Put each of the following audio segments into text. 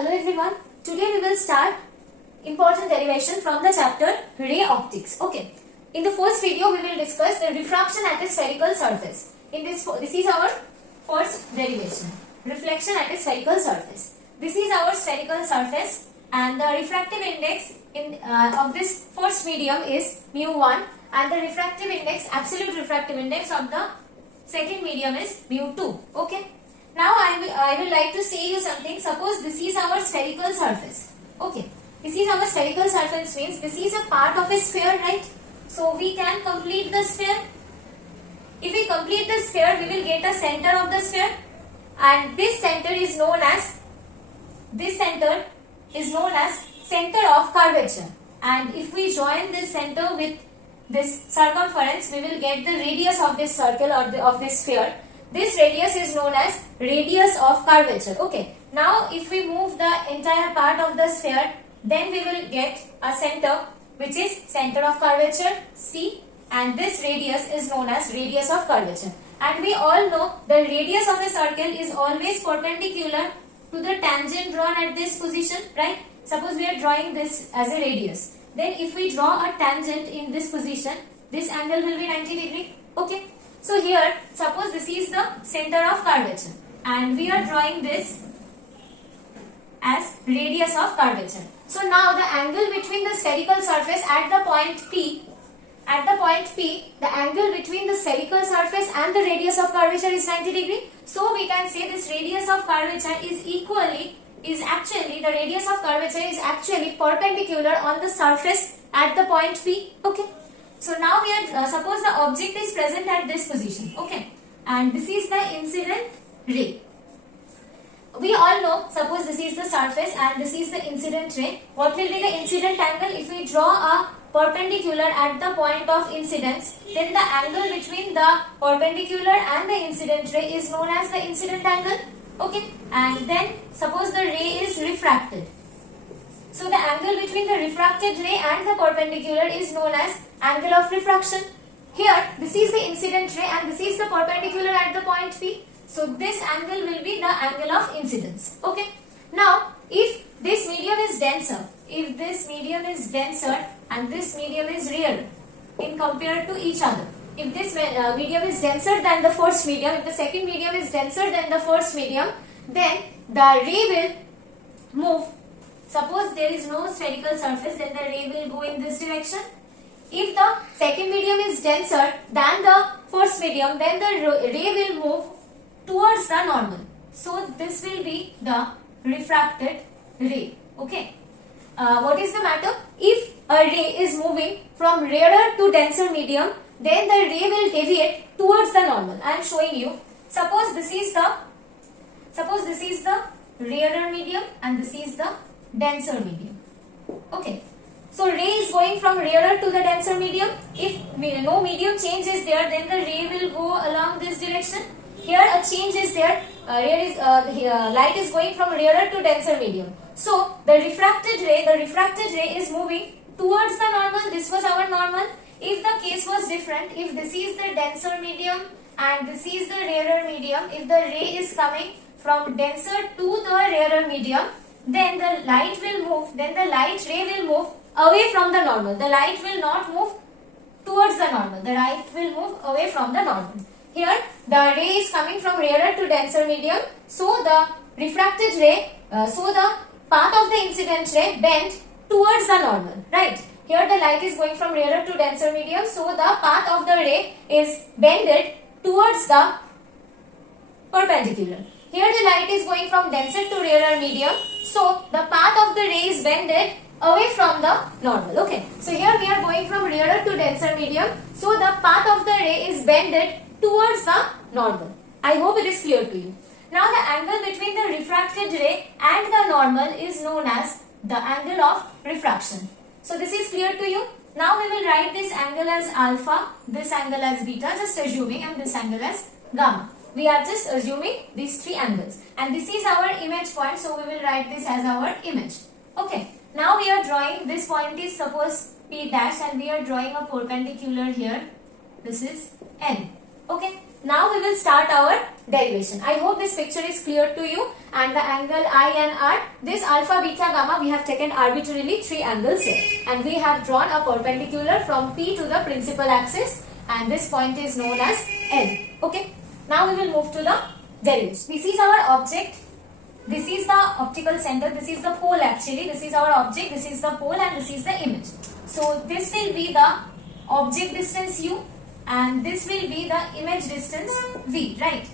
Hello everyone. Today we will start important derivation from the chapter ray optics. Okay. In the first video we will discuss the refraction at a spherical surface. This is our first derivation. Reflection at a spherical surface. This is our spherical surface and the refractive index of this first medium is mu1 and the refractive index, absolute refractive index of the second medium is mu2. Okay. Now I will like to say you something. Suppose this is our spherical surface. Okay. This is our spherical surface means this is a part of a sphere, right? So we can complete the sphere. If we complete the sphere, we will get a center of the sphere, and this center is known as center of curvature. And if we join this center with this circumference, we will get the radius of this circle or of this sphere. This radius is known as radius of curvature. Okay. Now if we move the entire part of the sphere, then we will get a center which is center of curvature C, and this radius is known as radius of curvature. And we all know the radius of a circle is always perpendicular to the tangent drawn at this position, right? Suppose we are drawing this as a radius. Then if we draw a tangent in this position, this angle will be 90 degree. Okay. So here, suppose this is the center of curvature and we are drawing this as radius of curvature. So now the angle between the spherical surface at the point P, the angle between the spherical surface and the radius of curvature is 90 degree. So we can say this radius of curvature is actually perpendicular on the surface at the point P. Okay. So now we are suppose the object is present at this position. Okay. And this is the incident ray. We all know, suppose this is the surface and this is the incident ray. What will be the incident angle? If we draw a perpendicular at the point of incidence, then the angle between the perpendicular and the incident ray is known as the incident angle. Okay. And then suppose the ray is refracted. So the angle between the refracted ray and the perpendicular is known as angle of refraction. Here this is the incident ray and this is the perpendicular at the point P. So this angle will be the angle of incidence. Okay. Now if this medium is denser, and this medium is rarer in compared to each other. If this medium is denser than the first medium, if the second medium is denser than the first medium, then the ray will move. Suppose there is no spherical surface, then the ray will go in this direction. If the second medium is denser than the first medium, then the ray will move towards the normal. So this will be the refracted ray. Okay. What is the matter? If a ray is moving from rarer to denser medium, then the ray will deviate towards the normal. I am showing you. Suppose this is the rarer medium and this is the denser medium. Okay. So ray is going from rarer to the denser medium. If no medium change is there, then the ray will go along this direction. Here a change is there. Light is going from rarer to denser medium. So the refracted ray is moving towards the normal. This was our normal. If the case was different, if this is the denser medium and this is the rarer medium, if the ray is coming from denser to the rarer medium, then the light ray will move away from the normal. The light will not move towards the normal. The light will move away from the normal. Here the ray is coming from rarer to denser medium. So the refracted ray, the path of the incident ray bent towards the normal. Right. Here the light is going from rarer to denser medium. So the path of the ray is bended towards the perpendicular. Here the light is going from denser to rarer medium. So the path of the ray is bended away from the normal. Okay. So here we are going from rarer to denser medium. So the path of the ray is bended towards the normal. I hope it is clear to you. Now the angle between the refracted ray and the normal is known as the angle of refraction. So this is clear to you. Now we will write this angle as alpha, this angle as beta, just assuming, and this angle as gamma. We are just assuming these three angles. And this is our image point, so we will write this as our image. Okay. Now we are drawing, this point is suppose P dash and we are drawing a perpendicular here. This is N. Okay. Now we will start our derivation. I hope this picture is clear to you. And the angle I and R, this alpha, beta, gamma, we have taken arbitrarily 3 angles here. And we have drawn a perpendicular from P to the principal axis. And this point is known as L. Okay. Now we will move to the derivation. This is our object. This is the optical center. This is the pole actually. This is our object. This is the pole and this is the image. So this will be the object distance U. And this will be the image distance V, right?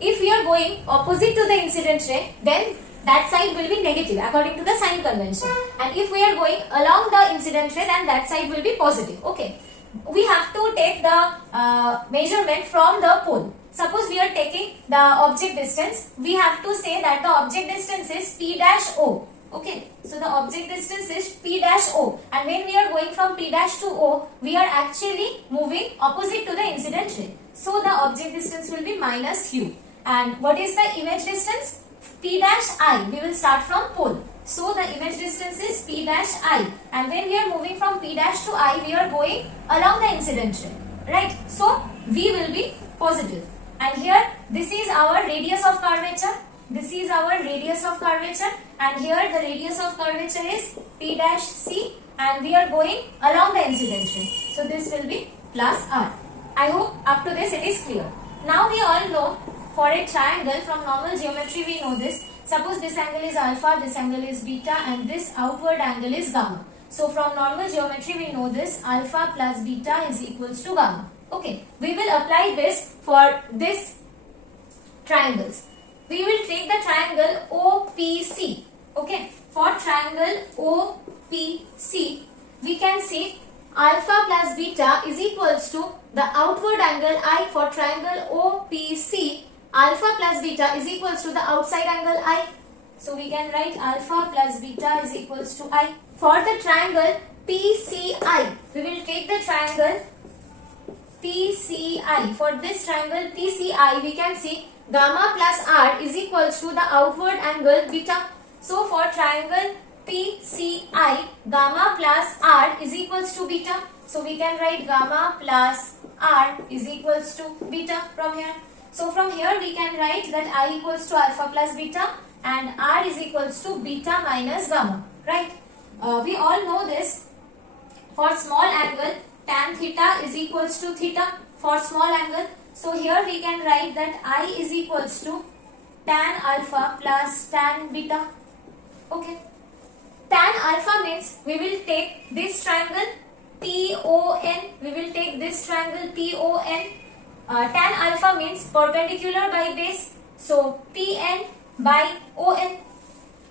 If we are going opposite to the incident ray, then that side will be negative according to the sign convention. And if we are going along the incident ray, then that side will be positive. Okay. We have to take the measurement from the pole. Suppose we are taking the object distance, we have to say that the object distance is P dash O. Okay, so the object distance is P dash O, and when we are going from P dash to O, we are actually moving opposite to the incident ray. So the object distance will be minus U. And what is the image distance? P dash I. We will start from pole. So the image distance is P dash I. And when we are moving from P dash to I, we are going along the incident ray. Right? So V will be positive. And here, this is our radius of curvature. This is our radius of curvature, and here the radius of curvature is P dash C, and we are going along the incident ray. So this will be plus R. I hope up to this it is clear. Now we all know for a triangle from normal geometry we know this. Suppose this angle is alpha, this angle is beta, and this outward angle is gamma. So from normal geometry we know this alpha plus beta is equals to gamma. Okay, we will apply this for this triangles. We will take the triangle OPC. Okay, for triangle OPC, we can see alpha plus beta is equals to the outward angle I. For triangle OPC, alpha plus beta is equals to the outside angle I. So we can write alpha plus beta is equals to I. For the triangle PCI, we will take the triangle PCI. For this triangle PCI, we can see gamma plus R is equals to the outward angle beta. So for triangle PCI, gamma plus R is equals to beta. So we can write gamma plus R is equals to beta from here. So from here we can write that I equals to alpha plus beta and R is equals to beta minus gamma. Right? We all know this. For small angle, tan theta is equals to theta for small angle. So here we can write that I is equals to tan alpha plus tan beta. Okay. Tan alpha means we will take this triangle PON. We will take this triangle PON. Tan alpha means perpendicular by base. So PN by ON.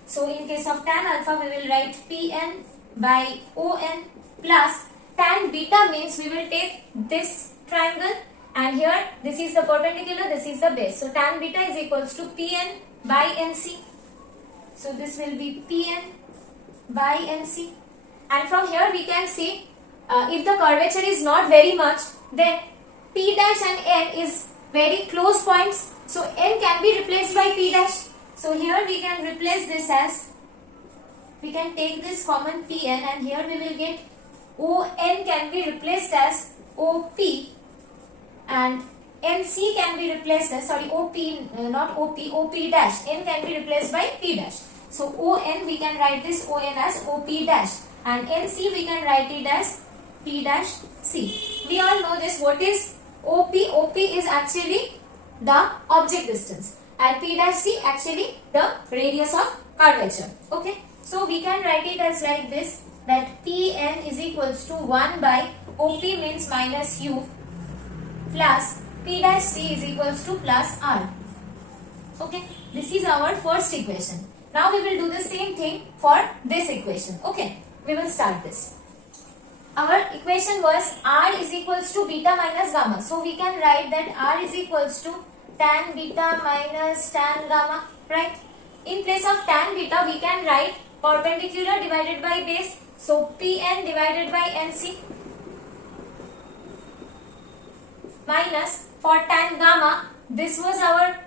So in case of tan alpha we will write PN by ON plus tan beta means we will take this triangle. And here, this is the perpendicular, this is the base. So, tan beta is equals to Pn by Nc. So, this will be Pn by Nc. And from here, we can see if the curvature is not very much, then P dash and N is very close points. So, N can be replaced by P dash. So, here we can replace this as, we can take this common Pn and here we will get ON can be replaced as OP. And NC can be replaced as, sorry, OP, not OP, OP dash. N can be replaced by P dash. So, ON we can write this ON as OP dash. And NC we can write it as P dash C. We all know this. What is OP? OP is actually the object distance. And P dash C actually the radius of curvature. Okay. So, we can write it as like this. That Pn is equals to 1 by OP means minus U plus P dash C is equals to plus R. Okay, this is our first equation. Now we will do the same thing for this equation. Okay, we will start this. Our equation was R is equals to beta minus gamma. So we can write that R is equals to tan beta minus tan gamma, right? In place of tan beta, we can write perpendicular divided by base. So Pn divided by Nc minus for tan gamma, this was our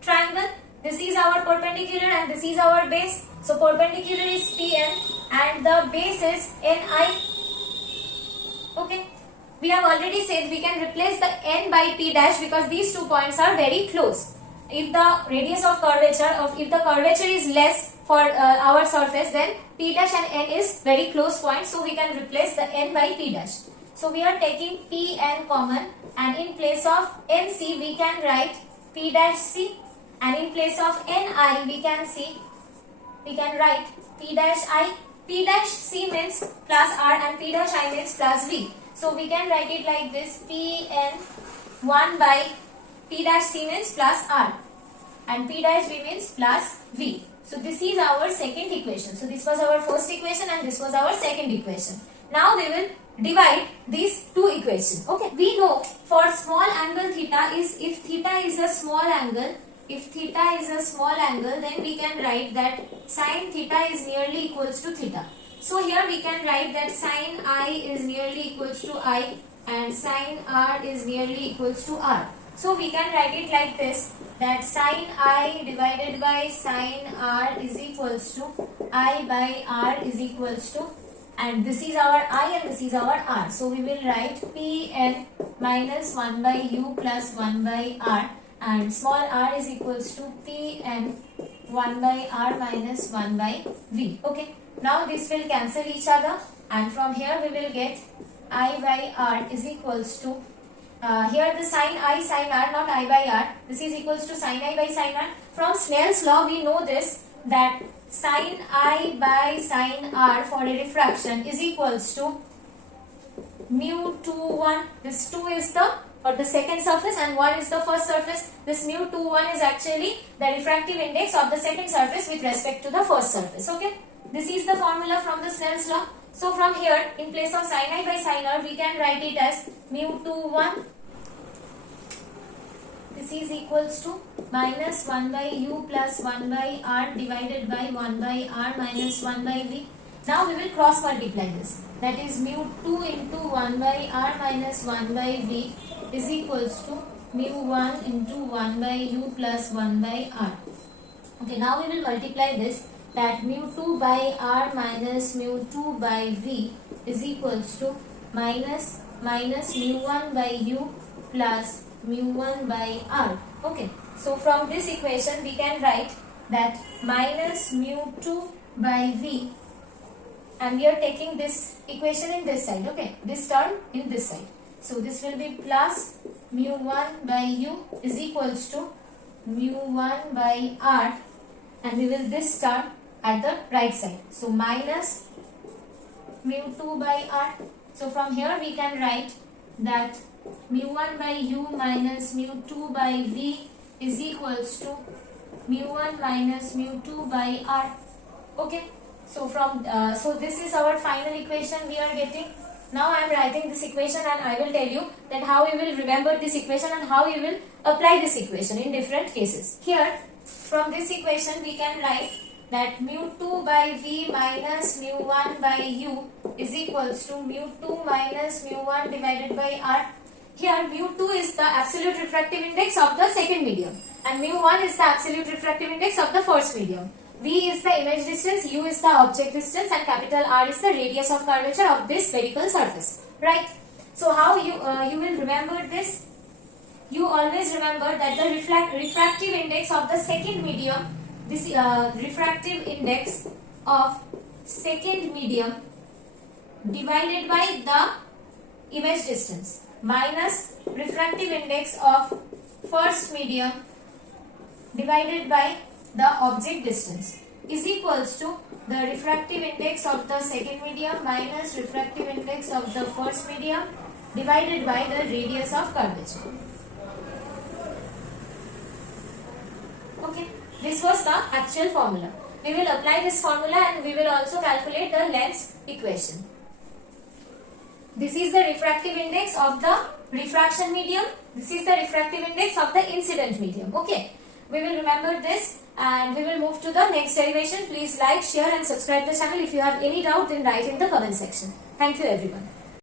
triangle, this is our perpendicular and this is our base. So perpendicular is Pn and the base is Ni. Okay. we have already said we can replace the n by p dash because these 2 points are very close. If the radius of curvature, if the curvature is less for our surface, then p dash and n is very close point, so we can replace the n by p dash. So we are taking pn common, and in place of nc we can write p dash c, and in place of ni we can write p dash I. P dash c means plus r and p dash I means plus v. So we can write it like this: pn 1 by p dash c means plus r and p dash v means plus v. So this is our second equation. So this was our first equation and this was our second equation. Now we will divide these two equations. Okay, we know for small angle theta is, if theta is a small angle, then we can write that sine theta is nearly equals to theta. So here we can write that sine I is nearly equals to I and sine R is nearly equals to R. So we can write it like this, that sine I divided by sine R is equals to I by R is equals to, and this is our I and this is our R. So we will write Pn minus 1 by U plus 1 by R, and small r is equals to Pn 1 by R minus 1 by V. Okay. Now this will cancel each other, and from here we will get I by R is equals to, here the sine I sine R, not I by R. This is equals to sine I by sine R. From Snell's law we know this, that sine I by sine R for a refraction is equals to mu 2 1. This 2 is the second surface and 1 is the first surface. This mu 2 1 is actually the refractive index of the second surface with respect to the first surface. Okay. This is the formula from the Snell's law. So from here, in place of sine I by sine R, we can write it as mu 2 1. This is equals to minus 1 by U plus 1 by R divided by 1 by R minus 1 by V. Now we will cross multiply this. That is mu 2 into 1 by R minus 1 by V is equals to mu 1 into 1 by U plus 1 by R. Okay, now we will multiply this, that mu 2 by R minus mu 2 by V is equals to minus mu 1 by U plus mu 1 by R. Okay, so from this equation we can write that minus mu 2 by V, and we are taking this equation in this side. Okay, this term in this side. So this will be plus mu 1 by U is equals to mu 1 by R, and we will this term at the right side. So minus mu 2 by R. So from here we can write that mu 1 by U minus mu 2 by V is equals to mu 1 minus mu 2 by R. Okay. So from so this is our final equation we are getting. Now I am writing this equation and I will tell you that how you will remember this equation and how you will apply this equation in different cases. Here from this equation we can write that mu 2 by V minus mu 1 by U is equals to mu 2 minus mu 1 divided by R. Here mu 2 is the absolute refractive index of the second medium and mu 1 is the absolute refractive index of the first medium. V is the image distance, U is the object distance, and capital R is the radius of curvature of this spherical surface. Right? So how you will remember this? You always remember that the refractive index of the second medium, this refractive index of second medium divided by the image distance minus refractive index of first medium divided by the object distance is equals to the refractive index of the second medium minus refractive index of the first medium divided by the radius of curvature. Okay, this was the actual formula. We will apply this formula and we will also calculate the length equation. This is the refractive index of the refraction medium. This is the refractive index of the incident medium. Okay, we will remember this and we will move to the next derivation. Please like, share and subscribe the channel. If you have any doubt, then write in the comment section. Thank you everyone.